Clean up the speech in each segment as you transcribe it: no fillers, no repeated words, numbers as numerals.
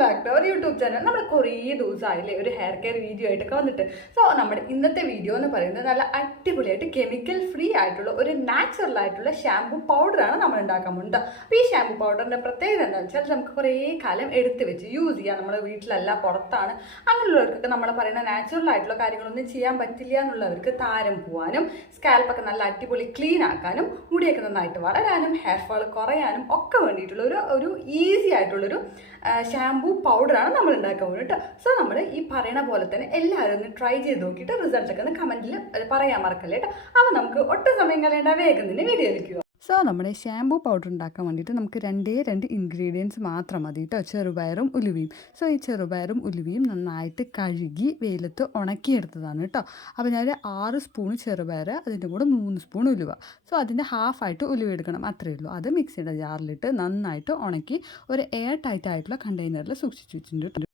Back to അവർ YouTube channel. നമ്മൾ കുറേ ദിവസമായില്ലേ ഒരു ഹെയർ കെയർ വീഡിയോ ആയിട്ടൊക്കെ വന്നിട്ട്. സോ നമ്മുടെ ഇന്നത്തെ വീഡിയോ എന്ന് പറയുന്നത് നല്ല അടിപൊളിയായിട്ട് കെമിക്കൽ ഫ്രീ ആയിട്ടുള്ള ഒരു നാച്ചുറൽ ആയിട്ടുള്ള ഷാംപൂ പൗഡറാണ് നമ്മൾ ഉണ്ടാക്കാൻ പോകുന്നത്. അപ്പോൾ ഈ ഷാംപൂ പൗഡറിൻ്റെ പ്രത്യേകത എന്താണെന്ന് വെച്ചാൽ നമുക്ക് കുറേ കാലം എടുത്ത് വെച്ച് യൂസ് ചെയ്യാം. നമ്മുടെ വീട്ടിലല്ല പുറത്താണ്, അങ്ങനെയുള്ളവർക്കൊക്കെ നമ്മൾ പറയുന്ന നാച്ചുറൽ ആയിട്ടുള്ള കാര്യങ്ങളൊന്നും ചെയ്യാൻ പറ്റില്ല എന്നുള്ളവർക്ക് താരം പോകാനും സ്കാൽപ്പൊക്കെ നല്ല അടിപൊളി ക്ലീൻ ആക്കാനും മുടിയൊക്കെ നന്നായിട്ട് വളരാനും ഹെയർ ഫാൾ കുറയാനും ഒക്കെ വേണ്ടിയിട്ടുള്ള ഒരു ഈസി ആയിട്ടുള്ളൊരു ഷാംപൂ പൗഡറാണ് നമ്മൾ ഉണ്ടാക്കാൻ പോകുന്നത് കേട്ടോ. സോ നമ്മൾ ഈ പറയണ പോലെ തന്നെ എല്ലാവരും ഒന്ന് ട്രൈ ചെയ്ത് നോക്കിയിട്ട് റിസൾട്ടൊക്കെ ഒന്ന് കമൻറ്റിൽ പറയാൻ മറക്കല്ലേ കേട്ടോ. അപ്പോൾ നമുക്ക് ഒട്ടും സമയം കളയേണ്ട, വേഗം തന്നെ വീഡിയോ എടുക്കുക. സോ നമ്മുടെ ഷാംപൂ പൗഡർ ഉണ്ടാക്കാൻ വേണ്ടിയിട്ട് നമുക്ക് രണ്ട് ഇൻഗ്രീഡിയൻസ് മാത്രം മതി കേട്ടോ, ചെറുപയറും ഉലുവയും. സോ ഈ ചെറുപയറും ഉലുവയും നന്നായിട്ട് കഴുകി വെയിലത്ത് ഉണക്കിയെടുത്തതാണ് കേട്ടോ. അപ്പോൾ ഞാൻ 6 സ്പൂൺ ചെറുപയർ, അതിൻ്റെ കൂടെ 3 സ്പൂൺ ഉലുവ. സോ അതിൻ്റെ ഹാഫായിട്ട് ഉലുവ എടുക്കണം, അത്രയേ ഉള്ളൂ. അത് മിക്സിയുടെ ജാറിലിട്ട് നന്നായിട്ട് ഉണക്കി ഒരു എയർ ടൈറ്റ് ആയിട്ടുള്ള കണ്ടെയ്നറിൽ സൂക്ഷിച്ച് വെച്ചിട്ടുണ്ട്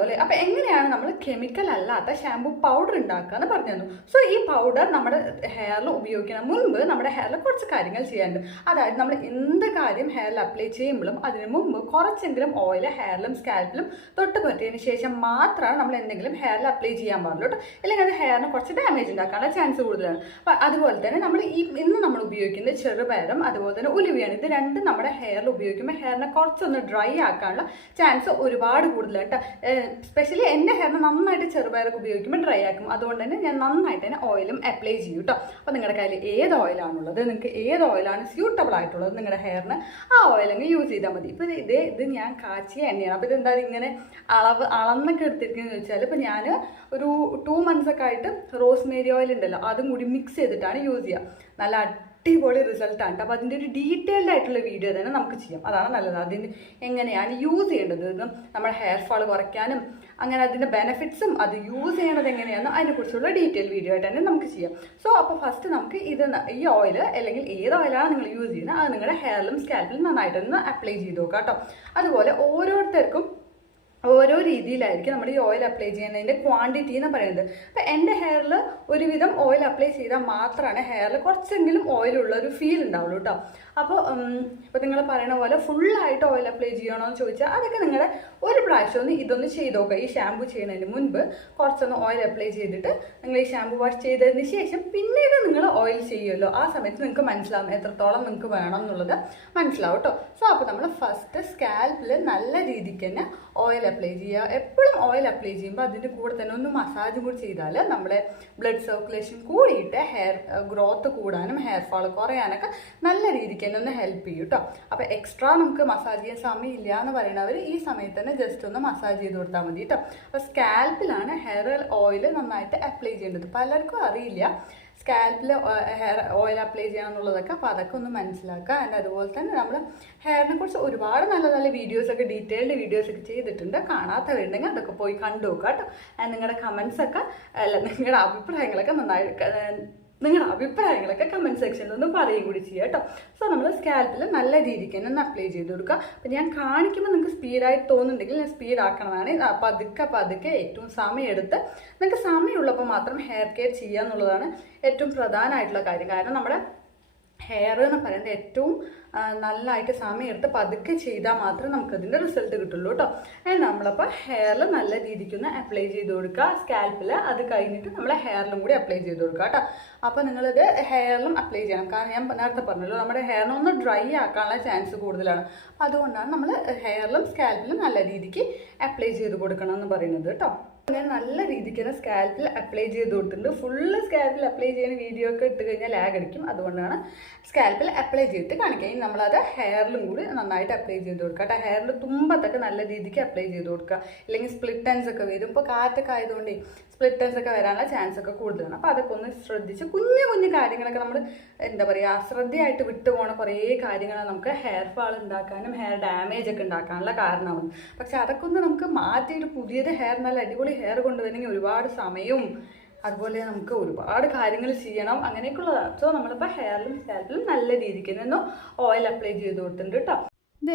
അല്ലേ. അപ്പോൾ എങ്ങനെയാണ് നമ്മൾ കെമിക്കൽ അല്ലാത്ത ഷാംപൂ പൗഡർ ഉണ്ടാക്കുക എന്ന് പറഞ്ഞു തന്നു. സോ ഈ പൗഡർ നമ്മുടെ ഹെയറിൽ ഉപയോഗിക്കുന്ന മുൻപ് നമ്മുടെ ഹെയറിൽ കുറച്ച് കാര്യങ്ങൾ ചെയ്യാനുണ്ട്. അതായത് നമ്മൾ എന്ത് കാര്യം ഹെയറിൽ അപ്ലൈ ചെയ്യുമ്പോഴും അതിന് മുമ്പ് കുറച്ചെങ്കിലും ഓയിൽ ഹെയറിലും സ്കാൽപ്പിലും തൊട്ട് പറ്റിയതിന് ശേഷം മാത്രമാണ് നമ്മൾ എന്തെങ്കിലും ഹെയറിൽ അപ്ലൈ ചെയ്യാൻ പാടുള്ളൂ കേട്ടോ. അല്ലെങ്കിൽ അത് ഹെയറിന് കുറച്ച് ഡാമേജ് ഉണ്ടാക്കാനുള്ള ചാൻസ് കൂടുതലാണ്. അപ്പോൾ അതുപോലെ തന്നെ നമ്മൾ ഇന്ന് നമ്മൾ ഉപയോഗിക്കുന്ന ചെറുപയറും അതുപോലെ തന്നെ ഉലുവയാണ്. ഇത് രണ്ടും നമ്മുടെ ഹെയറിൽ ഉപയോഗിക്കുമ്പോൾ ഹെയറിനെ കുറച്ചൊന്ന് ഡ്രൈ ആക്കാനുള്ള ചാൻസ് ഒരുപാട് കൂടുതലാണ് കേട്ടോ. സ്പെഷ്യലി എൻ്റെ ഹെയറിന് നന്നായിട്ട് ചെറുപയറൊക്കെ ഉപയോഗിക്കുമ്പോൾ ഡ്രൈ ആക്കും. അതുകൊണ്ട് തന്നെ ഞാൻ നന്നായിട്ട് തന്നെ ഓയിലും അപ്ലൈ ചെയ്യും കേട്ടോ. അപ്പോൾ നിങ്ങളുടെ കയ്യിൽ ഏത് ഓയിലാണുള്ളത്, നിങ്ങൾക്ക് ഏത് ഓയിലാണ് സ്യൂട്ടബിൾ ആയിട്ടുള്ളത് നിങ്ങളുടെ ഹെയറിന്, ആ ഓയിലങ്ങ് യൂസ് ചെയ്താൽ മതി. ഇപ്പോൾ ഇത് ഞാൻ കാച്ചിയ എണ്ണയാണ്. അപ്പോൾ ഇതെന്താ ഇങ്ങനെ അളന്നൊക്കെ എടുത്തിരിക്കുന്നത് ചോദിച്ചാൽ, ഇപ്പോൾ ഞാൻ ഒരു 2 months ഒക്കെ ആയിട്ട് റോസ്മേരി ഓയിൽ ഉണ്ടല്ലോ അതും കൂടി മിക്സ് ചെയ്തിട്ടാണ് യൂസ് ചെയ്യുക. നല്ല അടിപൊളി റിസൾട്ടാണ്. അപ്പോൾ അതിൻ്റെ ഒരു ഡീറ്റെയിൽഡ് ആയിട്ടുള്ള വീഡിയോ തന്നെ നമുക്ക് ചെയ്യാം, അതാണ് നല്ലത്. അതിന് എങ്ങനെയാണ് യൂസ് ചെയ്യേണ്ടത് എന്നും നമ്മുടെ ഹെയർ ഫാൾ കുറയ്ക്കാനും അങ്ങനെ അതിൻ്റെ ബെനിഫിറ്റ്സും അത് യൂസ് ചെയ്യണത് എങ്ങനെയാണെന്നും അതിനെക്കുറിച്ചുള്ള ഡീറ്റെയിൽ വീഡിയോ ആയിട്ട് തന്നെ നമുക്ക് ചെയ്യാം. സോ അപ്പോൾ ഫസ്റ്റ് നമുക്ക് ഈ ഓയിൽ അല്ലെങ്കിൽ ഏത് ഓയിലാണ് നിങ്ങൾ യൂസ് ചെയ്യുന്നത് അത് നിങ്ങളുടെ ഹെയറിലും സ്കാൽപ്പിലും നന്നായിട്ടൊന്ന് അപ്ലൈ ചെയ്ത് നോക്കാം കേട്ടോ. അതുപോലെ ഓരോരുത്തർക്കും ഓരോ രീതിയിലായിരിക്കും നമ്മൾ ഈ ഓയിൽ അപ്ലൈ ചെയ്യുന്നതിൻ്റെ ക്വാണ്ടിറ്റി എന്ന് പറയുന്നത്. അപ്പോൾ എൻ്റെ ഹെയറിൽ ഒരുവിധം ഓയിൽ അപ്ലൈ ചെയ്താൽ മാത്രമാണ് ഹെയറിൽ കുറച്ചെങ്കിലും ഓയിലുള്ളൊരു ഫീൽ ഉണ്ടാവുള്ളൂ കേട്ടോ. അപ്പോൾ ഇപ്പോൾ നിങ്ങൾ പറയുന്ന പോലെ ഫുള്ളായിട്ട് ഓയിൽ അപ്ലൈ ചെയ്യണോ എന്ന് ചോദിച്ചാൽ അതൊക്കെ നിങ്ങളുടെ ഒരു പ്രാവശ്യം ഇതൊന്ന് ചെയ്ത് നോക്കുക. ഈ ഷാമ്പു ചെയ്യുന്നതിന് മുൻപ് കുറച്ചൊന്ന് ഓയിൽ അപ്ലൈ ചെയ്തിട്ട് നിങ്ങൾ ഈ ഷാമ്പു വാഷ് ചെയ്തതിന് ശേഷം പിന്നീട് നിങ്ങൾ ഓയിൽ ചെയ്യുമല്ലോ, ആ സമയത്ത് നിങ്ങൾക്ക് മനസ്സിലാവും എത്രത്തോളം നിങ്ങൾക്ക് വേണം എന്നുള്ളത് മനസ്സിലാവും കേട്ടോ. സോ അപ്പോൾ നമ്മൾ ഫസ്റ്റ് സ്കാൽപ്പിൽ നല്ല രീതിക്ക് തന്നെ ഓയിൽ അപ്ലൈ ചെയ്യുക. എപ്പോഴും ഓയിൽ അപ്ലൈ ചെയ്യുമ്പോൾ അതിൻ്റെ കൂടെ തന്നെ ഒന്ന് മസാജും കൂടി ചെയ്താൽ നമ്മുടെ ബ്ലഡ് സർക്കുലേഷൻ കൂടിയിട്ട് ഹെയർ ഗ്രോത്ത് കൂടാനും ഹെയർ ഫാൾ കുറയാനൊക്കെ നല്ല രീതിക്ക് തന്നെ ഒന്ന് ഹെൽപ്പ് ചെയ്യും കേട്ടോ. അപ്പോൾ എക്സ്ട്രാ നമുക്ക് മസാജ് ചെയ്യാൻ സമയമില്ല എന്ന് പറയുന്നവർ ഈ സമയത്ത് തന്നെ ജസ്റ്റ് ഒന്ന് മസാജ് ചെയ്ത് കൊടുത്താൽ മതി കേട്ടോ. അപ്പോൾ സ്കാൽപ്പിലാണ് ഹെയർ ഓയിൽ നന്നായിട്ട് അപ്ലൈ ചെയ്യേണ്ടത്. പലർക്കും അറിയില്ല സ്കാൽപ്പിൽ ഹെയർ ഓയിൽ അപ്ലൈ ചെയ്യണം എന്നുള്ളതൊക്കെ. അപ്പോൾ അതൊക്കെ ഒന്ന് മനസ്സിലാക്കുക. ആൻഡ് അതുപോലെ തന്നെ നമ്മൾ ഹെയറിനെ കുറിച്ച് ഒരുപാട് നല്ല വീഡിയോസൊക്കെ ഡീറ്റെയിൽഡ് വീഡിയോസൊക്കെ ചെയ്തിട്ടുണ്ട്. കാണാത്തവരുണ്ടെങ്കിൽ അതൊക്കെ പോയി കണ്ടു നോക്കുക കേട്ടോ. ആൻഡ് നിങ്ങളുടെ കമൻസൊക്കെ നിങ്ങളുടെ അഭിപ്രായങ്ങളൊക്കെ കമൻറ്റ് സെക്ഷനിൽ ഒന്ന് പറയുകയും കൂടി ചെയ്യുക കേട്ടോ. സോ നമ്മൾ സ്കാൽപ്പിൽ നല്ല രീതിക്ക് തന്നെ ഒന്ന് അപ്ലൈ ചെയ്ത് കൊടുക്കുക. അപ്പോൾ ഞാൻ കാണിക്കുമ്പോൾ നിങ്ങൾക്ക് സ്പീഡായിട്ട് തോന്നുന്നുണ്ടെങ്കിൽ ഞാൻ സ്പീഡ് ആക്കണതാണ്. പതുക്കെ ഏറ്റവും സമയമെടുത്ത് നിങ്ങൾക്ക് സമയമുള്ളപ്പോൾ മാത്രം ഹെയർ കെയർ ചെയ്യുക എന്നുള്ളതാണ് ഏറ്റവും പ്രധാനമായിട്ടുള്ള കാര്യം. കാരണം നമ്മുടെ ഹെയർ എന്ന് പറയുന്നത് ഏറ്റവും നല്ലതായിട്ട് സമയമെടുത്ത് പതുക്കെ ചെയ്താൽ മാത്രമേ നമുക്കതിൻ്റെ റിസൾട്ട് കിട്ടുള്ളൂ കേട്ടോ. നമ്മളപ്പോൾ ഹെയറിൽ നല്ല രീതിക്കൊന്ന് അപ്ലൈ ചെയ്ത് കൊടുക്കുക സ്കാൽപ്പിൽ. അത് കഴിഞ്ഞിട്ട് നമ്മൾ ഹെയറിലും കൂടി അപ്ലൈ ചെയ്ത് കൊടുക്കുക കേട്ടോ. അപ്പോൾ നിങ്ങളിത് ഹെയറിലും അപ്ലൈ ചെയ്യണം. കാരണം ഞാൻ നേരത്തെ പറഞ്ഞല്ലോ നമ്മുടെ ഹെയറിനൊന്ന് ഡ്രൈ ആക്കാനുള്ള ചാൻസ് കൂടുതലാണ്. അപ്പോൾ അതുകൊണ്ടാണ് നമ്മൾ ഹെയറിലും സ്കാൽപ്പിലും നല്ല രീതിക്ക് അപ്ലൈ ചെയ്ത് കൊടുക്കണം എന്ന് പറയുന്നത് കേട്ടോ. ഞാൻ നല്ല രീതിക്ക് തന്നെ സ്കാൽപ്പിൽ അപ്ലൈ ചെയ്ത് കൊടുത്തിട്ടുണ്ട്. ഫുള്ള് സ്കാൽപ്പിൽ അപ്ലൈ ചെയ്യുന്ന വീഡിയോ ഒക്കെ ഇട്ട് കഴിഞ്ഞാൽ ലാഗ് അടിക്കും. അതുകൊണ്ടാണ് സ്കാൽപ്പിൽ അപ്ലൈ ചെയ്തിട്ട് കാണിക്കുക. ഇനി നമ്മളത് ഹെയറിലും കൂടി നന്നായിട്ട് അപ്ലൈ ചെയ്ത് കൊടുക്കുക കേട്ടോ. ഹെയറിൽ തുമ്പത്തൊക്കെ നല്ല രീതിക്ക് അപ്ലൈ ചെയ്ത് കൊടുക്കുക. ഇല്ലെങ്കിൽ സ്പ്ലിറ്റ് എൻഡ്സ് ഒക്കെ വരും. ഇപ്പോൾ കാറ്റൊക്കെ ആയതുകൊണ്ട് സ്പ്ലിറ്റ് എൻഡ്സ് ഒക്കെ വരാനുള്ള ചാൻസ് ഒക്കെ കൂടുതലാണ്. അപ്പോൾ അതൊക്കെ ഒന്ന് ശ്രദ്ധിച്ച് കുഞ്ഞു കാര്യങ്ങളൊക്കെ നമ്മൾ എന്താ പറയുക അശ്രദ്ധയായിട്ട് വിട്ടുപോകുന്ന കുറേ കാര്യങ്ങൾ നമുക്ക് ഹെയർ ഫാൾ ഉണ്ടാക്കാനും ഹെയർ ഡാമേജ് ഒക്കെ ഉണ്ടാക്കാനുള്ള കാരണമാണ്. പക്ഷെ അതൊക്കെ ഒന്ന് നമുക്ക് മാറ്റിയിട്ട് പുതിയത് ഹെയർ നല്ല അടിപൊളി ഹെയർ കൊണ്ടുവരണമെങ്കിൽ ഒരുപാട് സമയവും അതുപോലെ നമുക്ക് ഒരുപാട് കാര്യങ്ങൾ ചെയ്യണം, അങ്ങനെയൊക്കെ ഉള്ളതാണ്. സോ നമ്മളിപ്പോൾ ഹെയറിലും സ്കാൽപ്പിലും നല്ല രീതിക്ക് തന്നെ ഓയിൽ അപ്ലൈ ചെയ്ത് കൊടുത്തിട്ടുണ്ട് കേട്ടോ.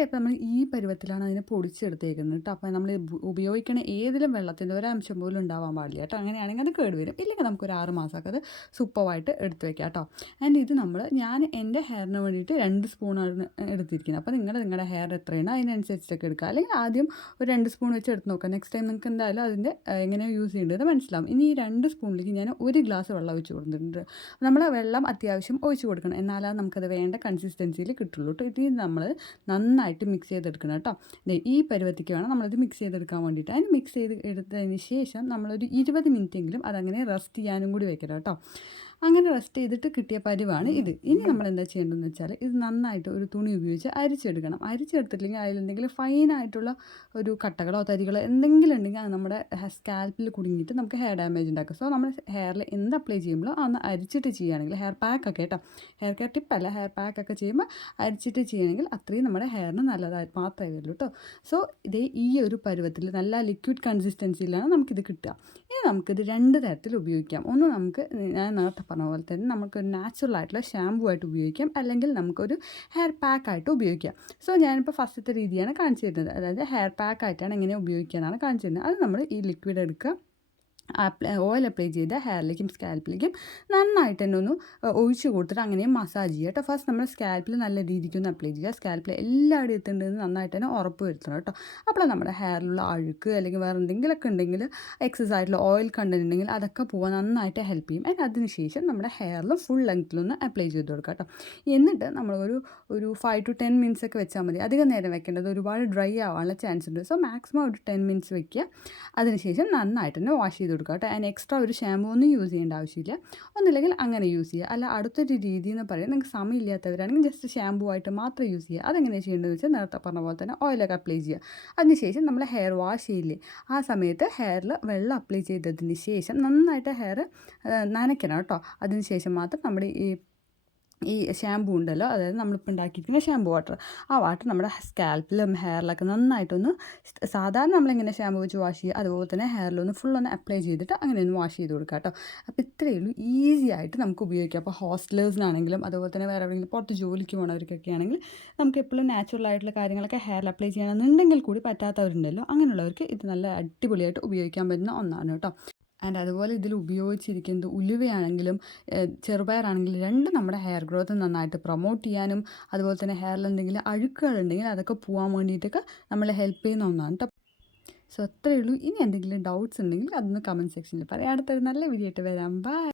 ഇപ്പോൾ നമ്മൾ ഈ പരുവത്തിലാണ് അതിനെ പൊടിച്ചെടുത്തേക്കുന്നത് കേട്ടോ. അപ്പോൾ നമ്മൾ ഉപയോഗിക്കണ ഏതിലും വെള്ളത്തിൻ്റെ ഒരംശം പോലും ഉണ്ടാവാൻ പാടില്ല കേട്ടോ. അങ്ങനെയാണെങ്കിൽ അത് കേടുവരും. ഇല്ലെങ്കിൽ നമുക്കൊരു 6 മാസമൊക്കെ അത് സൂപ്പറായിട്ട് എടുത്ത് വെക്കാം കേട്ടോ. ആൻഡ് ഇത് ഞാൻ എൻ്റെ ഹെയറിന് വേണ്ടിയിട്ട് 2 സ്പൂണാണ് എടുത്തിരിക്കുന്നത്. അപ്പോൾ നിങ്ങളുടെ ഹെയർ എത്രയാണ് അതിനനുസരിച്ചൊക്കെ എടുക്കുക. അല്ലെങ്കിൽ ആദ്യം ഒരു 2 സ്പൂൺ വെച്ച് എടുത്ത് നോക്കാം. നെക്സ്റ്റ് ടൈം നിങ്ങൾക്ക് എന്തായാലും അതിൻ്റെ എങ്ങനെയാണ് യൂസ് ചെയ്യേണ്ടത് മനസ്സിലാവും. ഇനി ഈ 2 സ്പൂണിലേക്ക് ഞാൻ 1 ഗ്ലാസ് വെള്ളം ഒഴിച്ച് കൊടുത്തിട്ടുണ്ട്. നമ്മൾ വെള്ളം അത്യാവശ്യം ഒഴിച്ച് കൊടുക്കണം, എന്നാലേ നമുക്കത് വേണ്ട കൺസിസ്റ്റൻസിയിൽ കിട്ടുള്ളൂ കേട്ടോ. ഇത് നമ്മൾ നന്നായിട്ട് മിക്സ് ചെയ്തെടുക്കണം കേട്ടോ. ഈ പരുവത്തിക്ക് വേണം നമ്മളത് മിക്സ് ചെയ്തെടുക്കാൻ വേണ്ടിയിട്ട്. അതിന് മിക്സ് ചെയ്ത് എടുത്തതിന് ശേഷം നമ്മളൊരു 20 മിനിറ്റെങ്കിലും അതങ്ങനെ റെസ്റ്റ് ചെയ്യാനും കൂടി വെക്കണം കേട്ടോ. അങ്ങനെ റെസ്റ്റ് ചെയ്തിട്ട് കിട്ടിയ പരുവാണ് ഇത്. ഇനി നമ്മൾ എന്താ ചെയ്യേണ്ടതെന്ന് വെച്ചാൽ ഇത് നന്നായിട്ട് ഒരു തുണി ഉപയോഗിച്ച് അരിച്ചെടുക്കണം. അരിച്ചെടുത്തില്ലെങ്കിൽ അതിലെന്തെങ്കിലും ഫൈനായിട്ടുള്ള ഒരു കട്ടകളോ തരികളോ എന്തെങ്കിലും ഉണ്ടെങ്കിൽ അത് നമ്മുടെ സ്കാൽപ്പിൽ കുടുങ്ങിയിട്ട് നമുക്ക് ഹെയർ ഡാമേജ് ഉണ്ടാക്കും. സോ നമ്മൾ ഹെയറിൽ എന്ത് അപ്ലൈ ചെയ്യുമ്പോഴോ അന്ന് അരിച്ചിട്ട് ചെയ്യുകയാണെങ്കിൽ ഹെയർ പാക്കൊക്കെ കേട്ടോ, ഹെയർ കെയർ ടിപ്പല്ല, ഹെയർ പാക്കൊക്കെ ചെയ്യുമ്പോൾ അരിച്ചിട്ട് ചെയ്യുകയാണെങ്കിൽ അത്രയും നമ്മുടെ ഹെയറിന് നല്ലതായി മാത്രമേ വരുള്ളൂ കേട്ടോ. സോ ഇതേ ഈ ഒരു പരുവത്തിൽ നല്ല ലിക്വിഡ് കൺസിസ്റ്റൻസിയിലാണ് നമുക്കിത് കിട്ടുക. ഇനി നമുക്കിത് 2 തരത്തിൽ ഉപയോഗിക്കാം. ഒന്ന് നമുക്ക് ഞാൻ നേരത്തെ പറഞ്ഞ പോലെ തന്നെ നമുക്കൊരു നാച്ചുറൽ ആയിട്ടുള്ള ഷാമ്പൂ ആയിട്ട് ഉപയോഗിക്കാം, അല്ലെങ്കിൽ നമുക്കൊരു ഹെയർ പാക്കായിട്ട് ഉപയോഗിക്കാം. സോ ഞാനിപ്പോൾ ഫസ്റ്റത്തെ രീതിയാണ് കാണിച്ചു തരുന്നത്. അതായത് ഹെയർ പാക്കായിട്ടാണ് എങ്ങനെ ഉപയോഗിക്കുക എന്നാണ് കാണിച്ചു തരുന്നത്. അത് നമ്മൾ ഈ ലിക്വിഡ് എടുക്കുക, ഓയിൽ അപ്ലൈ ചെയ്ത് ഹെയറിലേക്കും സ്കാൽപ്പിലേക്കും നന്നായിട്ട് തന്നെ ഒന്ന് ഒഴിച്ച് കൊടുത്തിട്ട് അങ്ങനെ മസാജ് ചെയ്യുക കേട്ടോ. ഫസ്റ്റ് നമ്മൾ സ്കാൽപ്പിൽ നല്ല രീതിക്കൊന്ന് അപ്ലൈ ചെയ്യുക. സ്കാൽപ്പിൽ എല്ലായിടും എത്തുന്നുണ്ടെന്ന് നന്നായിട്ട് തന്നെ ഉറപ്പ് വരുത്തണം കേട്ടോ. അപ്പോൾ നമ്മുടെ ഹെയറിലുള്ള അഴുക്ക് അല്ലെങ്കിൽ വേറെ എന്തെങ്കിലുമൊക്കെ ഉണ്ടെങ്കിൽ എക്സസ് ആയിട്ടുള്ള ഓയിൽ കണ്ടന്റ് ഉണ്ടെങ്കിൽ അതൊക്കെ പോകാൻ നന്നായിട്ട് ഹെൽപ്പ് ചെയ്യും. ആൻഡ് അതിനുശേഷം നമ്മുടെ ഹെയറിൽ ഫുൾ ലെങ്ത്തിലൊന്ന് അപ്ലൈ ചെയ്ത് കൊടുക്കുക കേട്ടോ. എന്നിട്ട് നമ്മൾ ഒരു 5 to 10 മിനിറ്റ്സ് ഒക്കെ വെച്ചാൽ മതി. അധികം നേരം വെക്കേണ്ടത്, ഒരുപാട് ഡ്രൈ ആവാനുള്ള ചാൻസ് ഉണ്ട്. സോ മാക്സിമം ഒരു 10 മിനിറ്റ്സ് വെക്കുക. അതിനുശേഷം നന്നായിട്ട് തന്നെ വാഷ് ചെയ്ത് കൊടുക്കുക കേട്ടോ. അതിന് എക്സ്ട്രാ ഒരു ഷാമ്പൂ ഒന്നും യൂസ് ചെയ്യേണ്ട ആവശ്യമില്ല. ഒന്നില്ലെങ്കിൽ അങ്ങനെ യൂസ് ചെയ്യുക. അല്ല അടുത്തൊരു രീതി എന്ന് പറയുന്നത് നിങ്ങൾക്ക് സമയമില്ലാത്തവരാണെങ്കിൽ ജസ്റ്റ് ഷാമ്പൂ ആയിട്ട് മാത്രം യൂസ് ചെയ്യുക. അതെങ്ങനെ ചെയ്യേണ്ടതെന്ന് വെച്ചാൽ നേരത്തെ പറഞ്ഞ പോലെ തന്നെ ഓയിലൊക്കെ അപ്ലൈ ചെയ്യുക. അതിനുശേഷം നമ്മൾ ഹെയർ വാഷ് ചെയ്യില്ലേ, ആ സമയത്ത് ഹെയറിൽ വെള്ളം അപ്ലൈ ചെയ്തതിന് ശേഷം നന്നായിട്ട് ഹെയർ നനയ്ക്കണം കേട്ടോ. അതിനുശേഷം മാത്രം നമ്മുടെ ഈ ഷാമ്പൂ ഉണ്ടല്ലോ, അതായത് നമ്മളിപ്പോൾ ഉണ്ടാക്കിയിരിക്കുന്ന ഷാമ്പൂ വാട്ടർ, ആ വാട്ടർ നമ്മുടെ സ്കാൽപ്പിലും ഹെയറിലൊക്കെ നന്നായിട്ടൊന്ന് സാധാരണ നമ്മളിങ്ങനെ ഷാമ്പൂ വെച്ച് വാഷ് ചെയ്യുക അതുപോലെ തന്നെ ഹെയറിലൊന്ന് ഫുള്ളൊന്ന് അപ്ലൈ ചെയ്തിട്ട് അങ്ങനെ ഒന്ന് വാഷ് ചെയ്ത് കൊടുക്കുക കേട്ടോ. അപ്പോൾ ഇത്രയേ ഉള്ളൂ, ഈസി ആയിട്ട് നമുക്ക് ഉപയോഗിക്കാം. അപ്പോൾ ഹോസ്റ്റലേഴ്സിനാണെങ്കിലും അതുപോലെ തന്നെ വേറെ എവിടെയെങ്കിലും പുറത്ത് ജോലിക്ക് പോകുന്നവർക്കൊക്കെ ആണെങ്കിൽ നമുക്ക് എപ്പോഴും നാച്ചുറൽ ആയിട്ടുള്ള കാര്യങ്ങളൊക്കെ ഹെയറിൽ അപ്ലൈ ചെയ്യണമെന്നുണ്ടെങ്കിൽ കൂടി പറ്റാത്തവരുണ്ടല്ലോ, അങ്ങനെയുള്ളവർക്ക് ഇത് നല്ല അടിപൊളിയായിട്ട് ഉപയോഗിക്കാൻ പറ്റുന്ന ഒന്നാണ് കേട്ടോ. ആൻഡ് അതുപോലെ ഇതിൽ ഉപയോഗിച്ചിരിക്കുന്നത് ഉലുവയാണെങ്കിലും ചെറുപയറാണെങ്കിലും രണ്ടും നമ്മുടെ ഹെയർ ഗ്രോത്ത് നന്നായിട്ട് പ്രൊമോട്ട് ചെയ്യാനും അതുപോലെ തന്നെ ഹെയറിൽ എന്തെങ്കിലും അഴുക്കുകളുണ്ടെങ്കിൽ അതൊക്കെ പോകാൻ വേണ്ടിയിട്ടൊക്കെ നമ്മളെ ഹെൽപ്പ് ചെയ്യുന്ന ഒന്നാണ് കേട്ടോ. സോ അത്രയേ ഉള്ളൂ. ഇനി എന്തെങ്കിലും ഡൗട്ട്സ് ഉണ്ടെങ്കിൽ അതൊന്ന് കമൻറ്റ് സെക്ഷനിൽ പറയാം. അടുത്തൊരു നല്ല വീഡിയോ ആയിട്ട് വരാം. ബൈ.